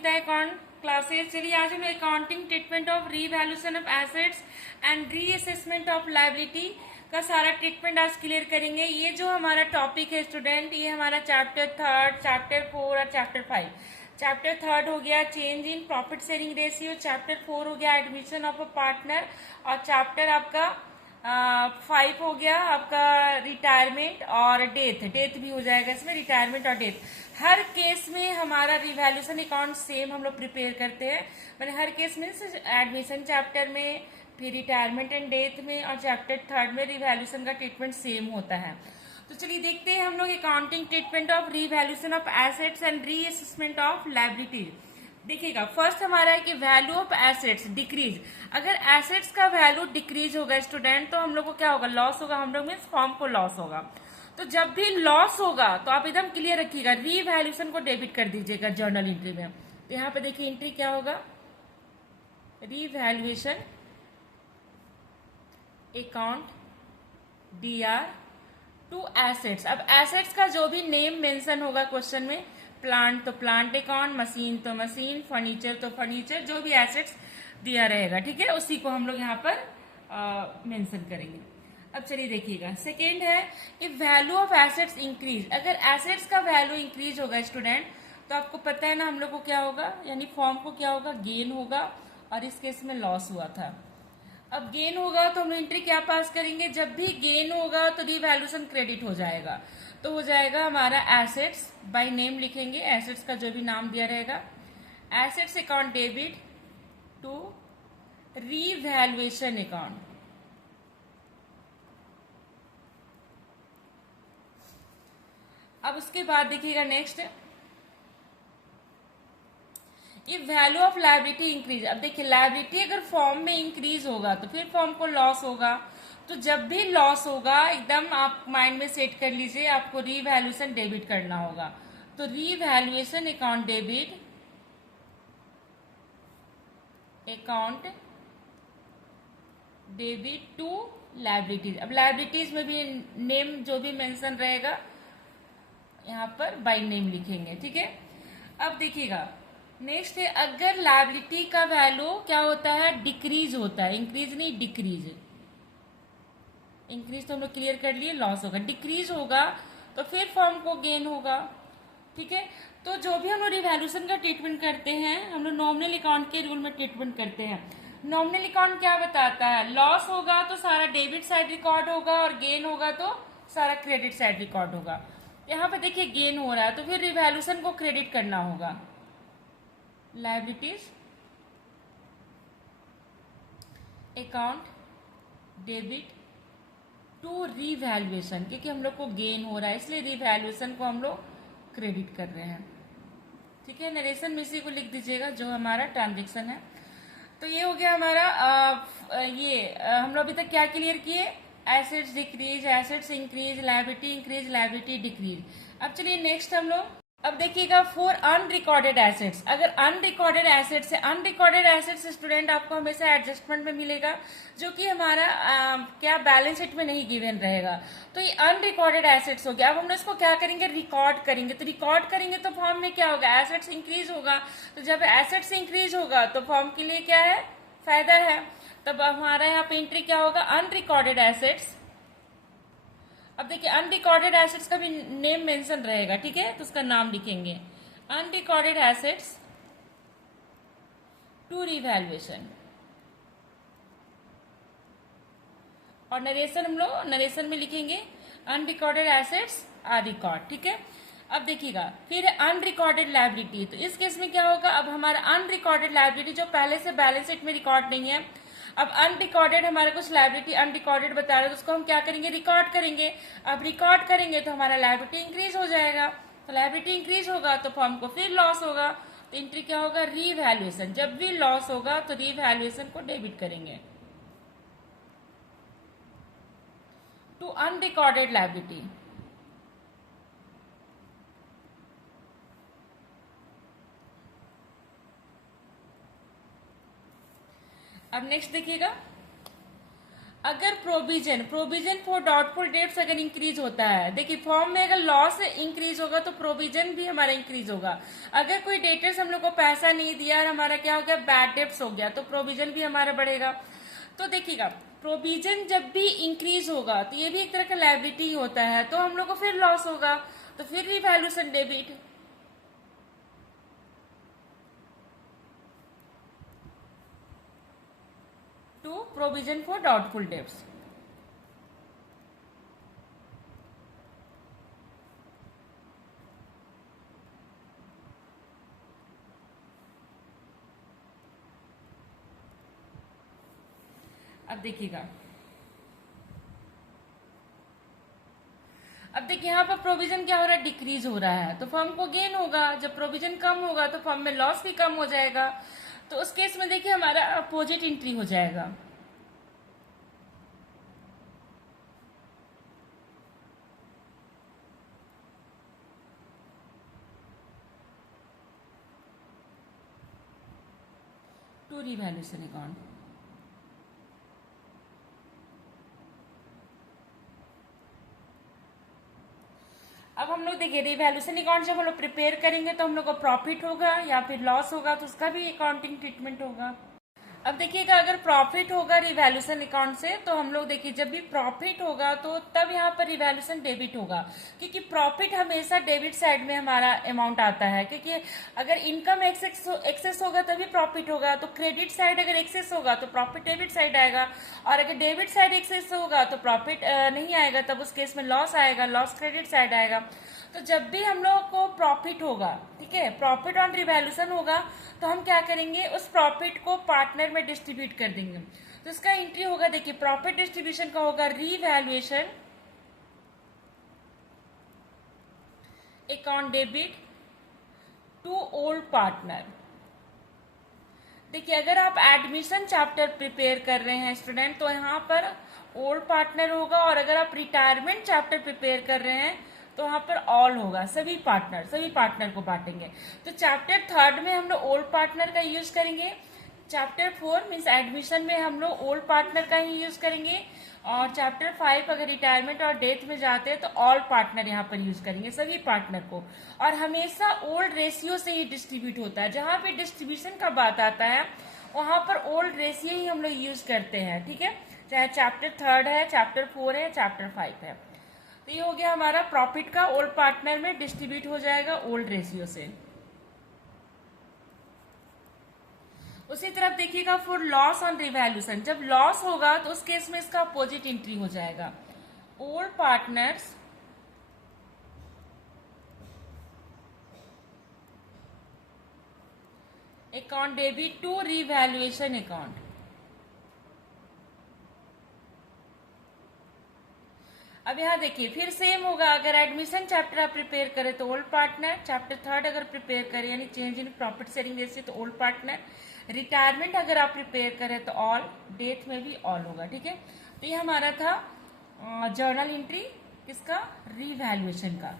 Gita account classes. चलिए आज हम accounting treatment of revaluation of assets and reassessment of liability का सारा ट्रीटमेंट आज क्लियर करेंगे। ये जो हमारा टॉपिक है स्टूडेंट, ये हमारा चैप्टर 3, चैप्टर 4 और चैप्टर 5। चैप्टर 3 हो गया change in profit sharing ratio, chapter 4 हो गया एडमिशन ऑफ अ पार्टनर, और चैप्टर आपका 5 हो गया आपका रिटायरमेंट और डेथ भी हो जाएगा इसमें, रिटायरमेंट और डेथ। हर केस में हमारा रिवैल्यूएशन अकाउंट सेम हम लोग प्रिपेयर करते हैं, मैंने हर केस में एडमिशन चैप्टर में, फिर रिटायरमेंट एंड डेथ में, और चैप्टर 3 में रिवैल्यूएशन का ट्रीटमेंट सेम होता है। तो चलिए देखते हैं हम लोग accounting treatment of revaluation of assets and reassessment of liabilities. देखिएगा, फर्स्ट हमारा है कि वैल्यू ऑफ एसेट्स डिक्रीज। अगर एसेट्स का वैल्यू डिक्रीज होगा स्टूडेंट, तो हम लोग को क्या होगा, लॉस होगा। हम लोग मीन्स फॉर्म को लॉस होगा। तो जब भी लॉस होगा तो आप एकदम क्लियर रखिएगा, रीवैल्यूएशन को डेबिट कर दीजिएगा जर्नल एंट्री में। तो यहाँ पे देखिए एंट्री क्या होगा, revaluation account DR to assets. अब एसेट्स का जो भी नेम मेंशन होगा क्वेश्चन में, प्लांट तो प्लांट अकाउंट, मशीन तो मशीन, फर्नीचर तो फर्नीचर, जो भी एसेट्स दिया रहेगा, ठीक है, उसी को हम लोग यहाँ पर मेंशन करेंगे। अब चलिए देखिएगा, सेकेंड है if value of assets increase. अगर एसेट्स का वैल्यू इंक्रीज होगा स्टूडेंट, तो आपको पता है ना हम लोग को क्या होगा, यानी फॉर्म को क्या होगा, गेन होगा, और इस केस में लॉस हुआ था। अब गेन होगा तो हम एंट्री क्या पास करेंगे, जब भी गेन होगा तो रिवैल्यूएशन क्रेडिट हो जाएगा। तो हो जाएगा हमारा एसेट्स, बाय नेम लिखेंगे, एसेट्स का जो भी नाम दिया रहेगा, assets account debit to revaluation account. अब उसके बाद देखिएगा नेक्स्ट, ये वैल्यू ऑफ लायबिलिटी इंक्रीज। अब देखिए लायबिलिटी अगर फॉर्म में इंक्रीज होगा तो फिर फॉर्म को लॉस होगा। तो जब भी लॉस होगा एकदम आप माइंड में सेट कर लीजिए, आपको रीवैल्यूएशन डेबिट करना होगा। तो revaluation account debit account debit to liabilities. अब लायबिलिटीज में भी नेम जो भी मेंशन रहेगा यहाँ पर बाय नेम लिखेंगे, ठीक है। अब देखिएगा नेक्स्ट है, अगर लायबिलिटी का वैल्यू क्या होता है, डिक्रीज होता है, इंक्रीज नहीं डिक्रीज। इंक्रीज तो हम लोग क्लियर कर लिए, लॉस होगा। डिक्रीज होगा तो फिर फॉर्म को गेन होगा, ठीक है। तो जो भी हम लोग रिवैल्यूएशन का ट्रीटमेंट करते हैं, हम लोग नॉमिनल अकाउंट के रूल में ट्रीटमेंट करते हैं। नॉमिनल अकाउंट क्या बताता है, लॉस होगा तो सारा डेबिट साइड रिकॉर्ड होगा, और गेन होगा तो सारा क्रेडिट साइड रिकॉर्ड होगा। यहाँ पे देखिए गेन हो रहा है तो फिर रिवैल्यूएशन को क्रेडिट करना होगा, liabilities account debit to revaluation, क्योंकि हम लोग को गेन हो रहा है इसलिए रिवैल्यूएशन को हम लोग क्रेडिट कर रहे हैं, ठीक है। नरेशन में इसी को लिख दीजिएगा जो हमारा ट्रांजेक्शन है। तो ये हो गया हमारा हम लोग अभी तक क्या क्लियर किए, assets decrease, assets increase, liability increase, liability decrease. अब चलिए नेक्स्ट हम लोग, अब देखिएगा फॉर अनरिकॉर्डेड एसेट्स। अगर अनरिकॉर्डेड एसेट्स है, अनरिकॉर्डेड एसेट्स स्टूडेंट आपको हमेशा एडजस्टमेंट में मिलेगा, जो कि हमारा क्या बैलेंस शीट में नहीं गिवन रहेगा। तो ये अनरिकॉर्डेड एसेट्स हो गया। अब हम लोग इसको क्या करेंगे, रिकॉर्ड करेंगे। तो रिकॉर्ड करेंगे तो फॉर्म में क्या होगा, एसेट्स इंक्रीज होगा। तो जब एसेट्स इंक्रीज होगा तो फॉर्म के लिए क्या है, फायदा है। तब हमारा यहाँ पे एंट्री क्या होगा, अनरिकॉर्डेड एसेट्स। अब देखिए अनरिकॉर्डेड एसेट्स का भी नेम मेंशन रहेगा, ठीक है, तो उसका नाम लिखेंगे, अनरिकॉर्डेड एसेट्स टू रिवैल्यूएशन। और नरेशन हम लोग नरेशन में लिखेंगे अनरिकॉर्डेड एसेट्स आर रिकॉर्ड, ठीक है। अब देखिएगा फिर अनरिकॉर्डेड लायबिलिटी। तो इस केस में क्या होगा, अब हमारा अनरिकॉर्डेड लायबिलिटी जो पहले से बैलेंस शीट में रिकॉर्ड नहीं है, अब अनरिकॉर्डेड हमारा कुछ लायबिलिटी अनरिकॉर्डेड बता रहे हैं, तो उसको हम क्या करेंगे, रिकॉर्ड करेंगे। अब रिकॉर्ड करेंगे तो हमारा लायबिलिटी इंक्रीज हो जाएगा। तो लायबिलिटी इंक्रीज होगा तो फॉर्म को फिर लॉस होगा। तो एंट्री क्या होगा, रीवैल्यूएशन। जब भी लॉस होगा तो रीवैल्यूएशन को डेबिट करेंगे टू अनरिकॉर्डेड लायबिलिटी। अब नेक्स्ट देखिएगा, अगर provision provision for doubtful dates अगर इंक्रीज होता है, देखिए फॉर्म में अगर लॉस इंक्रीज होगा तो प्रोविजन भी हमारा इंक्रीज होगा। अगर कोई डेटर्स हम लोग को पैसा नहीं दिया और हमारा क्या हो गया, बैड डेट्स हो गया, तो प्रोविजन भी हमारा बढ़ेगा। तो देखिएगा, प्रोविजन जब भी इंक्रीज होगा तो ये भी एक तरह का लायबिलिटी होता है, तो हम लोग को फिर लॉस होगा, तो फिर revaluation debit. To provision for doubtful debts. अब देखिएगा, अब देखिए यहाँ पर प्रोविजन क्या हो रहा है, डिक्रीज हो रहा है, तो फर्म को गेन होगा। जब प्रोविजन कम होगा तो फर्म में लॉस भी कम हो जाएगा। तो उस केस में देखिए हमारा अपोजिट एंट्री हो जाएगा। To revaluation account. अब हम लोग देखिए रिवैल्यूएशन अकाउंट जब हम लोग प्रिपेयर करेंगे तो हम लोग को प्रॉफिट होगा या फिर लॉस होगा, तो उसका भी अकाउंटिंग ट्रीटमेंट होगा। अब देखिएगा, अगर प्रॉफिट होगा रिवैल्यूएशन अकाउंट से, तो हम लोग देखिए जब भी प्रॉफिट होगा तो तब यहाँ पर रिवैल्यूएशन डेबिट होगा, क्योंकि प्रॉफिट हमेशा डेबिट साइड में हमारा अमाउंट आता है। क्योंकि अगर इनकम एक्सेस होगा तभी प्रॉफिट होगा, तो क्रेडिट साइड अगर एक्सेस होगा तो प्रॉफिट डेबिट साइड आएगा, और अगर डेबिट साइड एक्सेस होगा तो प्रॉफिट नहीं आएगा, तब उस केस में लॉस आएगा, लॉस क्रेडिट साइड आएगा। तो जब भी हम लोग को प्रॉफिट होगा, ठीक है, प्रॉफिट ऑन रिवैल्यूएशन होगा, तो हम क्या करेंगे, उस प्रॉफिट को पार्टनर में डिस्ट्रीब्यूट कर देंगे। तो इसका एंट्री होगा, देखिए प्रॉफिट डिस्ट्रीब्यूशन का होगा revaluation account debit to old partner. देखिए अगर आप एडमिशन चैप्टर प्रिपेयर कर रहे हैं स्टूडेंट, तो यहाँ पर ओल्ड पार्टनर होगा, और अगर आप रिटायरमेंट चैप्टर प्रिपेयर कर रहे हैं तो वहां पर ऑल होगा, सभी पार्टनर को बांटेंगे। तो चैप्टर 3 में हम लोग ओल्ड पार्टनर का यूज करेंगे, चैप्टर 4 मीन्स एडमिशन में हम लोग ओल्ड पार्टनर का ही यूज करेंगे, और चैप्टर 5 अगर रिटायरमेंट और डेथ में जाते हैं तो ऑल पार्टनर यहाँ पर यूज करेंगे, सभी पार्टनर को। और हमेशा ओल्ड रेशियो से ही डिस्ट्रीब्यूट होता है, जहां पे डिस्ट्रीब्यूशन का बात आता है वहां पर ओल्ड रेशियो ही हम लोग यूज करते हैं, ठीक है, चाहे चैप्टर 3 है, चैप्टर 4 है, चैप्टर 5 है। तो ये हो गया हमारा प्रॉफिट का ओल्ड पार्टनर में डिस्ट्रीब्यूट हो जाएगा ओल्ड रेशियो से। उसी तरफ देखिएगा फॉर लॉस ऑन रिवैल्यूएशन, जब लॉस होगा तो उस केस में इसका अपोजिट एंट्री हो जाएगा, old partners account debit to revaluation account. अब यहाँ देखिए फिर सेम होगा, अगर एडमिशन चैप्टर आप प्रिपेयर करें तो ओल्ड पार्टनर, चैप्टर 3 अगर प्रिपेयर करें यानी change in profit sharing ratio तो ओल्ड पार्टनर, रिटायरमेंट अगर आप प्रिपेयर करें तो ऑल, डेथ में भी ऑल होगा, ठीक है। तो ये हमारा था जर्नल एंट्री किसका, रिवैल्यूएशन का।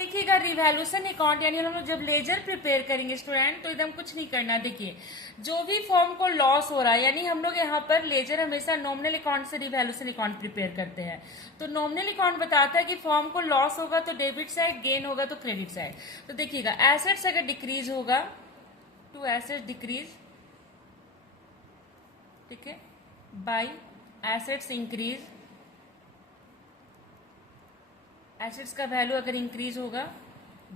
देखिएगा रिवैल्यूएशन अकाउंट यानी हम लोग जब लेजर प्रिपेयर करेंगे स्टूडेंट, तो एकदम कुछ नहीं करना। देखिए जो भी फॉर्म को लॉस हो रहा है, यानी हम लोग यहाँ पर लेजर हमेशा नॉमिनल अकाउंट से रिवैल्यूएशन अकाउंट प्रिपेयर करते हैं। तो नॉमिनल अकाउंट बताता है कि फॉर्म को लॉस होगा तो डेबिट साइड, गेन होगा तो क्रेडिट साइड। तो देखिएगा एसेट्स अगर डिक्रीज होगा, टू एसेट्स डिक्रीज, ठीक है, बाई एसेट्स इंक्रीज, एसेट्स का वैल्यू अगर इंक्रीज होगा,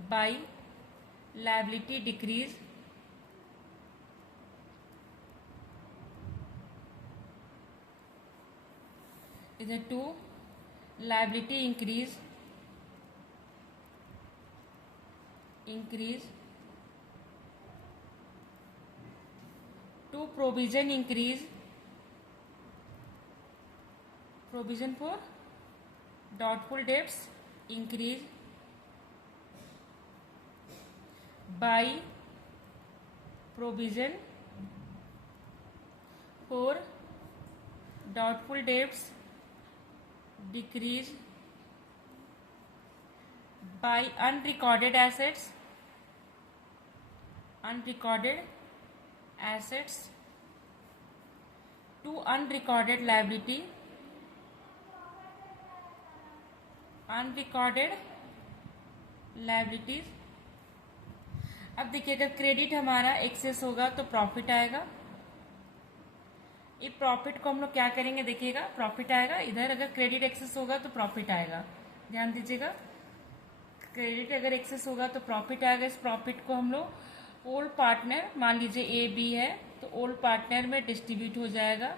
बाई लायबिलिटी डिक्रीज, इधर to liability increase, to provision increase, provision for doubtful debts increase by provision for doubtful debts decrease by unrecorded assets to unrecorded liability, unrecorded liabilities. अब देखिए अगर credit हमारा access होगा तो profit आएगा। ये profit को हम लोग क्या करेंगे, देखिएगा प्रॉफिट आएगा इधर, अगर क्रेडिट एक्सेस होगा तो प्रॉफिट आएगा, ध्यान दीजिएगा। क्रेडिट अगर एक्सेस होगा तो प्रॉफिट आएगा। इस प्रॉफिट को हम लोग ओल्ड पार्टनर, मान लीजिए ए बी है तो ओल्ड पार्टनर में डिस्ट्रीब्यूट हो जाएगा,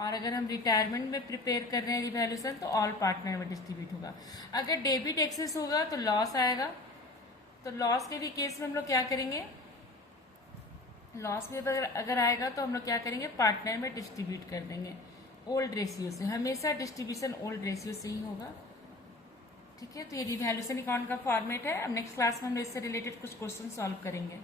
और अगर हम रिटायरमेंट में प्रिपेयर कर रहे हैं रिवैल्यूएशन तो ऑल पार्टनर में डिस्ट्रीब्यूट होगा। अगर डेबिट एक्सेस होगा तो लॉस आएगा, तो लॉस के भी केस में हम लोग क्या करेंगे, लॉस में अगर आएगा तो हम लोग क्या करेंगे, पार्टनर में डिस्ट्रीब्यूट कर देंगे ओल्ड रेशियो से। हमेशा डिस्ट्रीब्यूशन ओल्ड रेशियो से ही होगा, ठीक है। तो ये रिवैल्यूएशन अकाउंट का फॉर्मेट है। अब नेक्स्ट क्लास में हम इससे रिलेटेड कुछ क्वेश्चन सॉल्व करेंगे।